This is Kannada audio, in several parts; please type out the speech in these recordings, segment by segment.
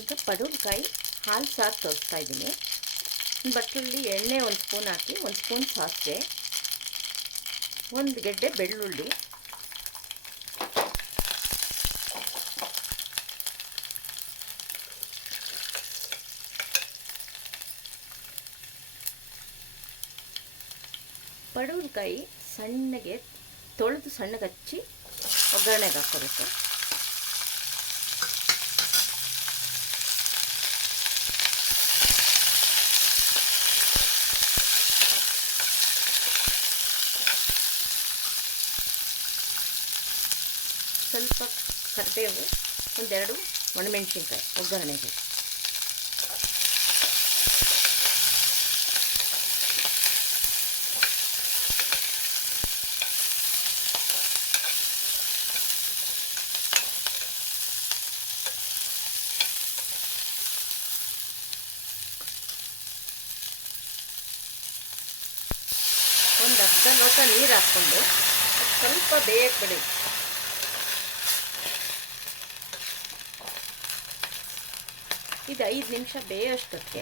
ಈಗ ಪಡವಲಕಾಯಿ ಹಾಲು ಸಾರು ತೋರಿಸ್ತಾ ಇದ್ದೀನಿ. ಬಟ್ಟಲಲ್ಲಿ ಎಣ್ಣೆ 1 ಸ್ಪೂನ್ ಹಾಕಿ 1 ಸ್ಪೂನ್ ಸಾಸಿವೆ, 1 ಗೆಡ್ಡೆ ಬೆಳ್ಳುಳ್ಳಿ, ಪಡವಲಕಾಯಿ ಸಣ್ಣಗೆ ತೊಳೆದು ಸಣ್ಣಗೆ ಹಚ್ಚಿ ಒಗ್ಗರಣೆಗೆ ಹಾಕೋಬೇಕು. ಸ್ವಲ್ಪ ಕರಿಬೇವು, 1-2 ಒಣಮೆಣಸಿನ್ಕಾಯಿ ಒಗ್ಗರಣೆಗೆ. ಒಂದು ಅರ್ಧ ಲೋಟ ನೀರು ಹಾಕ್ಕೊಂಡು ಸ್ವಲ್ಪ ಬೇಯಕ್ಕೆ ಬಿಡಿ. ಇದು 5 ನಿಮಿಷ ಬೇಯೋಷ್ಟಕ್ಕೆ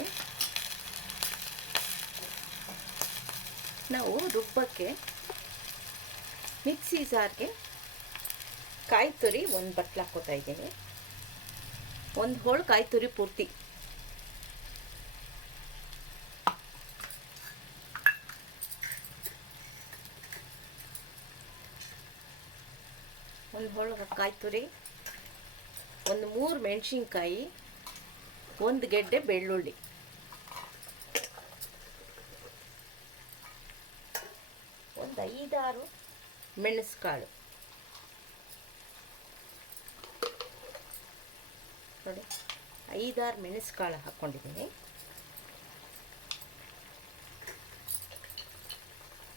ನಾವು ರುಬ್ಬಕ್ಕೆ ಮಿಕ್ಸಿ ಜಾರ್ಗೆ ಕಾಯಿ ತುರಿ 1 ಬಟ್ಲು ಹಾಕ್ಕೋತಾ ಇದ್ದೀನಿ. 1 ಹೋಳು ಕಾಯಿ ತುರಿ ಪೂರ್ತಿ. ಒಂದು ಹೋಳು ಕಾಯಿ ತುರಿ, 3 ಮೆಣಸಿನ್ಕಾಯಿ, 1 ಗೆಡ್ಡೆ ಬೆಳ್ಳುಳ್ಳಿ, ಒಂದು 5-6 ಮೆಣಸುಕಾಳು ನೋಡಿ, 5-6 ಮೆಣಸುಕಾಳು ಹಾಕ್ಕೊಂಡಿದ್ದೀನಿ.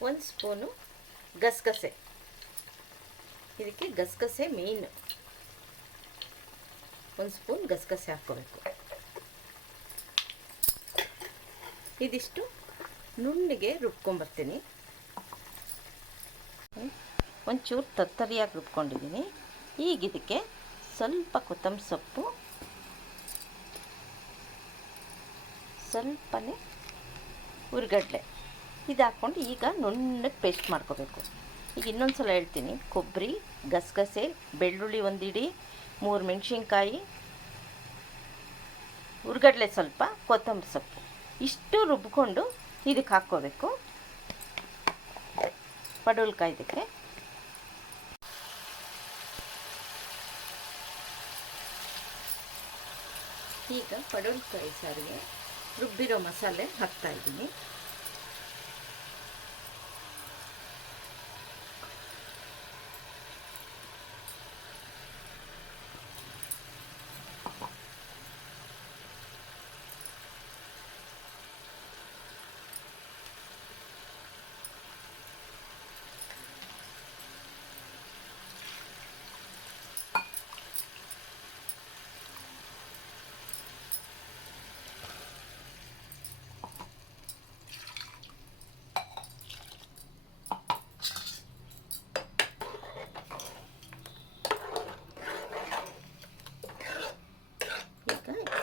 1 ಸ್ಪೂನು ಗಸಗಸೆ, ಇದಕ್ಕೆ ಗಸಗಸೆ ಮೇಯ್ನ್. 1 ಸ್ಪೂನ್ ಗಸಗಸೆ ಹಾಕ್ಕೋಬೇಕು. ಇದಿಷ್ಟು ನುಣ್ಣಗೆ ರುಬ್ಕೊಂಬರ್ತೀನಿ. ಒಂಚೂರು ತರ್ತರಿಯಾಗಿ ರುಬ್ಕೊಂಡಿದ್ದೀನಿ. ಈಗ ಇದಕ್ಕೆ ಸ್ವಲ್ಪ ಕೊತ್ತಂಬರಿ ಸೊಪ್ಪು, ಸ್ವಲ್ಪನೇ ಹುರಿಗಡಲೆ ಇದು ಹಾಕ್ಕೊಂಡು ಈಗ ನುಣ್ಣಗೆ ಪೇಸ್ಟ್ ಮಾಡ್ಕೋಬೇಕು. ಈಗ ಇನ್ನೊಂದು ಸಲ ಹೇಳ್ತೀನಿ. ಕೊಬ್ಬರಿ, ಗಸಗಸೆ, ಬೆಳ್ಳುಳ್ಳಿ 1 ಇಡಿ, 3 ಮೆಣಸಿನ್ಕಾಯಿ, ಹುರಿಗಡಲೆ ಸ್ವಲ್ಪ, ಕೊತ್ತಂಬರಿ ಸೊಪ್ಪು ಇಷ್ಟು ರುಬ್ಕೊಂಡು ಇದಕ್ಕೆ ಹಾಕ್ಕೋಬೇಕು ಪಡವಲಕಾಯಿ. ಈಗ ಪಡವಲಕಾಯಿ ಸಾರಿಗೆ ರುಬ್ಬಿರೋ ಮಸಾಲೆ ಹಾಕ್ತಾಯಿದ್ದೀನಿ.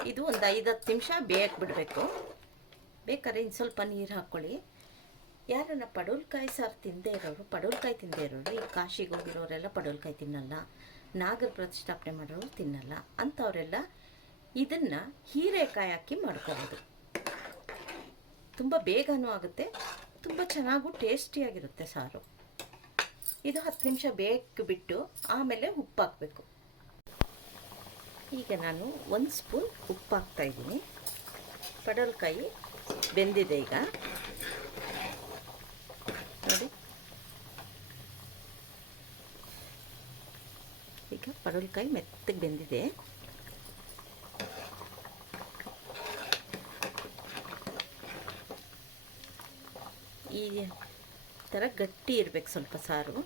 ಇದು ಒಂದು 5-10 ನಿಮಿಷ ಬೇಯಕ್ಕೆ ಬಿಡಬೇಕು. ಬೇಕಾದ್ರೆ ಇನ್ನು ಸ್ವಲ್ಪ ನೀರು ಹಾಕ್ಕೊಳ್ಳಿ. ಯಾರನ್ನ ಪಡವಲಕಾಯಿ ಸಾರು ತಿಂದೇ ಇರೋರು, ಈ ಕಾಶಿಗೆ ಹೋಗಿರೋರೆಲ್ಲ ಪಡವಲಕಾಯಿ ತಿನ್ನಲ್ಲ, ನಾಗರ ಪ್ರತಿಷ್ಠಾಪನೆ ಮಾಡೋರು ತಿನ್ನಲ್ಲ ಅಂಥವರೆಲ್ಲ ಇದನ್ನು ಹೀರೆಕಾಯಿ ಹಾಕಿ ಮಾಡ್ಕೋಬೋದು. ತುಂಬ ಬೇಗನೂ ಆಗುತ್ತೆ, ತುಂಬ ಚೆನ್ನಾಗೂ ಟೇಸ್ಟಿಯಾಗಿರುತ್ತೆ ಸಾರು. ಇದು 10 ನಿಮಿಷ ಬೇಯಕ್ಕೆ ಬಿಟ್ಟು ಆಮೇಲೆ ಉಪ್ಪು ಹಾಕಬೇಕು. ಈಗ ನಾನು 1 ಸ್ಪೂನ್ ಉಪ್ಪು ಹಾಕ್ತಾಯಿದ್ದೀನಿ. ಪಡವಲಕಾಯಿ ಬೆಂದಿದೆ ಈಗ ನೋಡಿ. ಈಗ ಪಡವಲಕಾಯಿ ಮೆತ್ತಗೆ ಬೆಂದಿದೆ. ಈ ಥರ ಗಟ್ಟಿ ಇರಬೇಕು ಸ್ವಲ್ಪ ಸಾರು.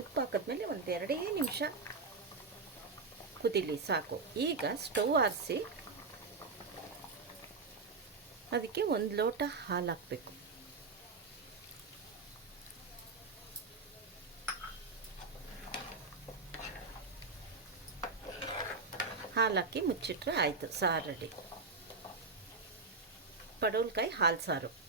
ಉಪ್ಪು ಹಾಕಿದ್ಮೇಲೆ 1-2 ನಿಮಿಷ ಕುದಿಲಿ ಸಾಕು. ಈಗ ಸ್ಟವ್ ಆರಿಸಿ ಅದಕ್ಕೆ 1 ಲೋಟ ಹಾಲು ಹಾಕಬೇಕು. ಹಾಲು ಹಾಕಿ ಮುಚ್ಚಿಟ್ರೆ ಆಯಿತು, ಸಾರು ರೆಡಿ. ಪಡವಲಕಾಯಿ ಹಾಲು ಸಾರು.